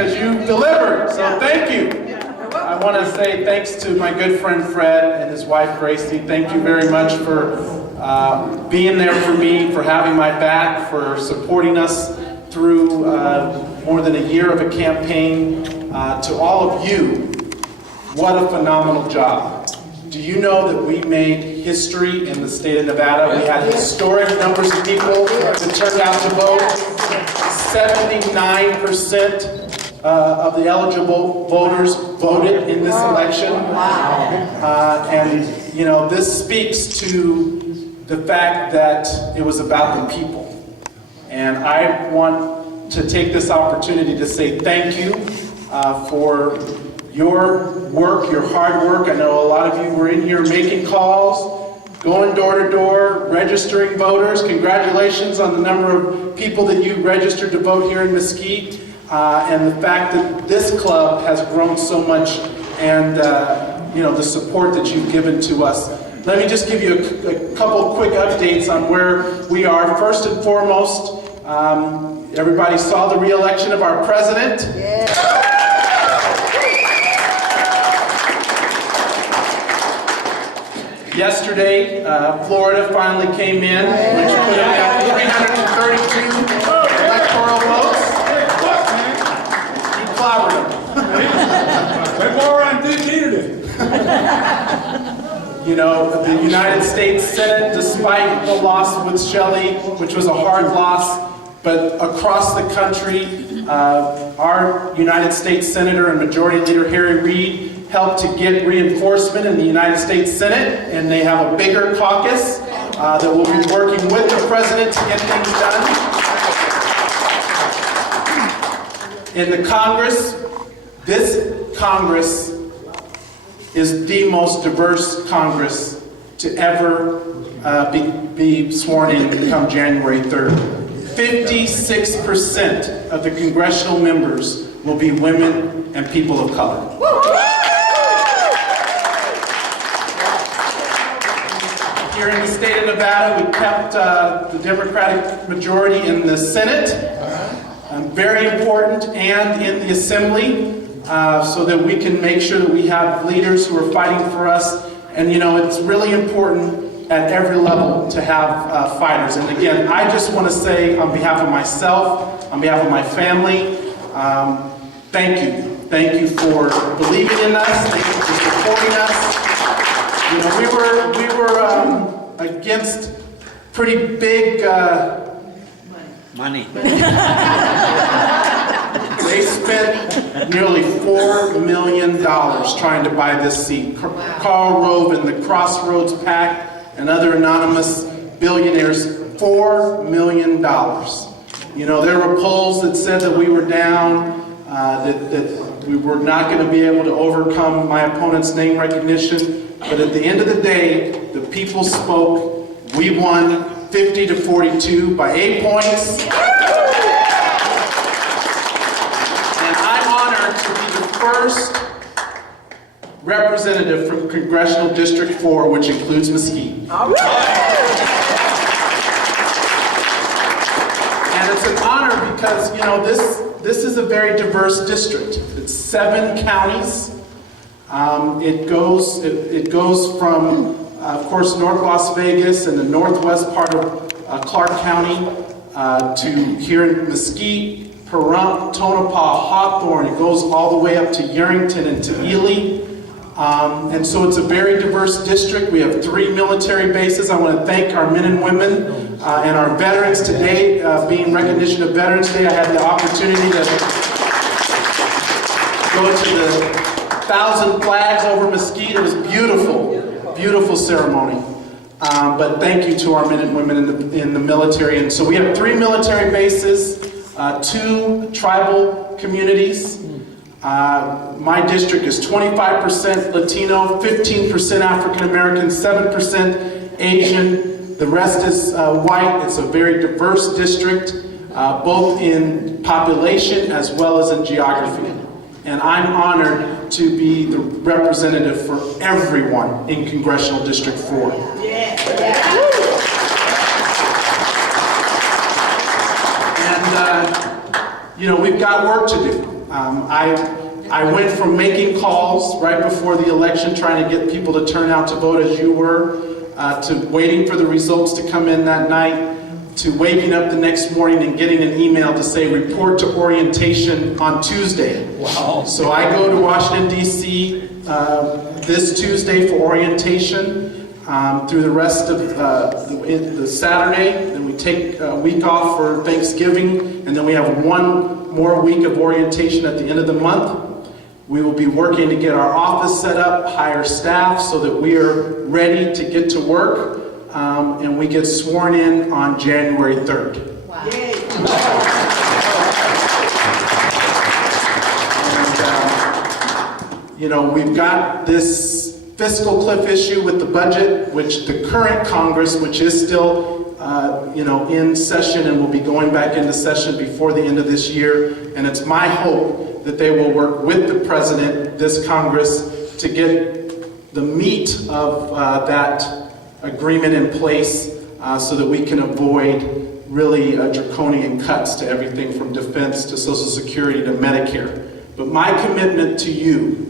because you delivered. So thank you. I want to say thanks to my good friend Fred and his wife Gracie. Thank you very much for being there for me, for having my back, for supporting us through more than a year of a campaign. To all of you, what a phenomenal job. Do you know that we made history in the state of Nevada? We had historic numbers of people that turned out to vote. 79% of the eligible voters voted in this election. And you know, this speaks to the fact that it was about the people. And I want to take this opportunity to say thank you for your work, your hard work. I know a lot of you were in here making calls, going door to door, registering voters. Congratulations on the number of people that you registered to vote here in Mesquite, and the fact that this club has grown so much, and you know, the support that you've given to us. Let me just give you a couple quick updates on where we are. First and foremost, everybody saw the re-election of our president. Yesterday, Florida finally came in, which put it at 332 electoral votes. He clobbered them. You know, the United States Senate, despite the loss with Shelley, which was a hard loss, but across the country, our United States Senator and Majority Leader Harry Reid helped to get reinforcement in the United States Senate, and they have a bigger caucus that will be working with the president to get things done. In the Congress, this Congress is the most diverse Congress to ever be sworn in come January 3rd. 56% of the congressional members will be women and people of color. Here in the state of Nevada, we kept the Democratic majority in the Senate, very important, and in the Assembly, so that we can make sure that we have leaders who are fighting for us. And you know, it's really important at every level to have fighters. And again, I just want to say on behalf of myself, on behalf of my family, thank you. Thank you for believing in us. Thank you for supporting us. You know, we were against pretty big money. They spent nearly $4 million trying to buy this seat. Karl Rove and the Crossroads PAC and other anonymous billionaires, $4 million. You know, there were polls that said that we were down, that we were not going to be able to overcome my opponent's name recognition. But at the end of the day, the people spoke. We won 50-42 by 8 points. And I'm honored to be the first representative from Congressional District 4, which includes Mesquite. All right. And it's an honor because, you know, this is a very diverse district. It's 7 counties. It goes from, of course, North Las Vegas and the northwest part of Clark County to here in Mesquite, Pahrump, Tonopah, Hawthorne. It goes all the way up to Yerington and to Ely. And so it's a very diverse district. We have 3 military bases. I want to thank our men and women and our veterans today. Being recognition of Veterans Day, I had the opportunity to go to the 1,000 flags over Mesquite. It was beautiful, beautiful ceremony. But thank you to our men and women in the military. And so we have 3 military bases, 2 tribal communities. My district is 25% Latino, 15% African American, 7% Asian. The rest is white. It's a very diverse district, both in population as well as in geography. And I'm honored to be the representative for everyone in Congressional District 4. And, you know, we've got work to do. I went from making calls right before the election, trying to get people to turn out to vote as you were, to waiting for the results to come in that night, to waking up the next morning and getting an email to say, report to orientation on Tuesday. Wow. So I go to Washington, D.C. This Tuesday for orientation through the rest of the Saturday. Then we take a week off for Thanksgiving, and then we have one more week of orientation at the end of the month. We will be working to get our office set up, hire staff so that we are ready to get to work. And we get sworn in on January 3rd. Wow. And, we've got this fiscal cliff issue with the budget, which the current Congress, which is still, in session and will be going back into session before the end of this year. And it's my hope that they will work with the President, this Congress, to get the meat of that agreement in place so that we can avoid really draconian cuts to everything from defense to Social Security to Medicare. But my commitment to you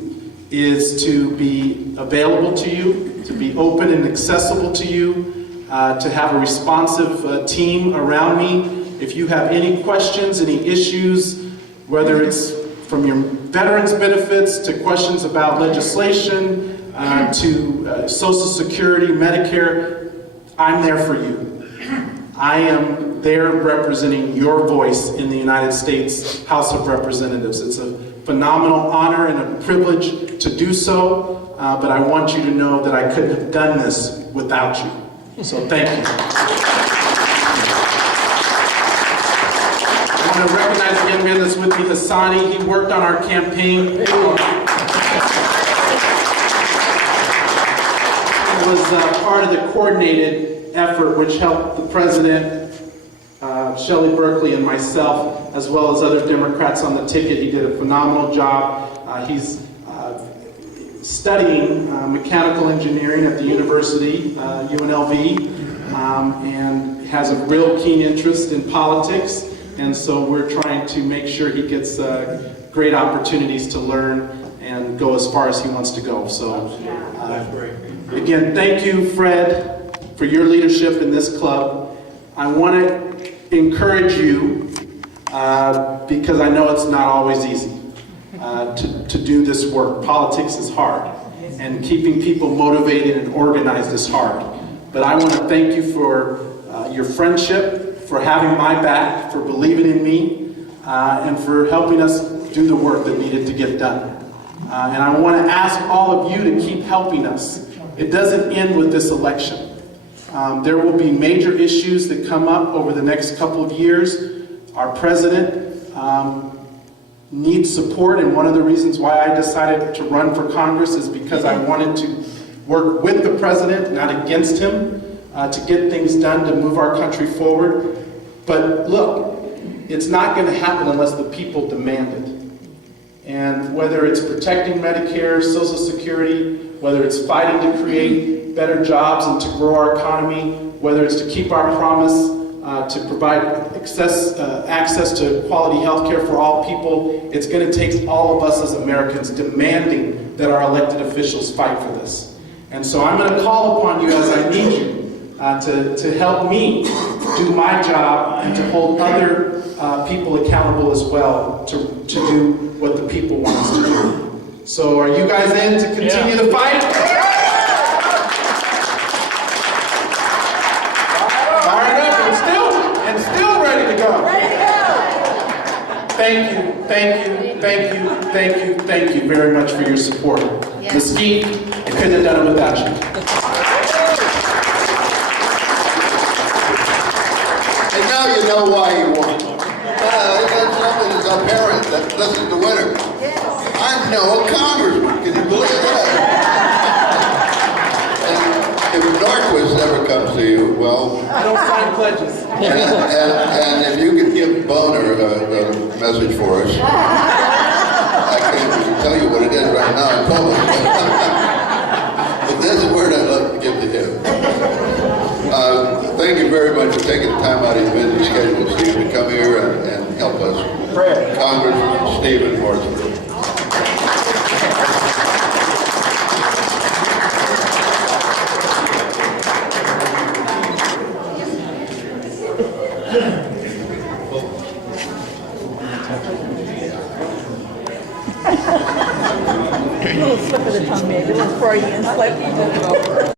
is to be available to you, to be open and accessible to you, to have a responsive team around me. If you have any questions, any issues, whether it's from your veterans benefits to questions about legislation, to Social Security, Medicare, I'm there for you. I am there representing your voice in the United States House of Representatives. It's a phenomenal honor and a privilege to do so, but I want you to know that I couldn't have done this without you. So thank you. I want to recognize the young man that's with me, Hassani. He worked on our campaign. Was part of the coordinated effort which helped the President, Shelley Berkeley, and myself, as well as other Democrats on the ticket. He did a phenomenal job. He's studying mechanical engineering at the university, UNLV, and has a real keen interest in politics. And so we're trying to make sure he gets great opportunities to learn and go as far as he wants to go. So. Again, thank you, Fred, for your leadership in this club. I want to encourage you, because I know it's not always easy to do this work. Politics is hard, and keeping people motivated and organized is hard. But I want to thank you for your friendship, for having my back, for believing in me, and for helping us do the work that needed to get done. And I want to ask all of you to keep helping us. It doesn't end with this election. There will be major issues that come up over the next couple of years. Our president needs support, and one of the reasons why I decided to run for Congress is because I wanted to work with the president, not against him, to get things done to move our country forward. But look, it's not going to happen unless the people demand it. And whether it's protecting Medicare, Social Security, whether it's fighting to create better jobs and to grow our economy, whether it's to keep our promise to provide access to quality health care for all people, it's going to take all of us as Americans demanding that our elected officials fight for this. And so I'm going to call upon you as I need you to help me do my job and to hold other people accountable as well to do what the people want us to do. So are you guys in to continue the fight? Fired up and still ready to go. Thank you, thank you, thank you, thank you, thank you very much for your support. Mesquite, I couldn't have done it without you. And now you know why he won. That's something that's apparent that listen to winner. I know a congressman. Can you believe that? And if Norquist ever comes to you, well, I don't sign pledges. and if you could give Boner a message for us, I can't tell you what it is right now in public. But this is word I'd like to give to him. Thank you you very much for taking the time out of your busy schedule, Steve, to come here and help us. Congressman Stephen Horsford. Little slip of the tongue, maybe, a little Freudian slip.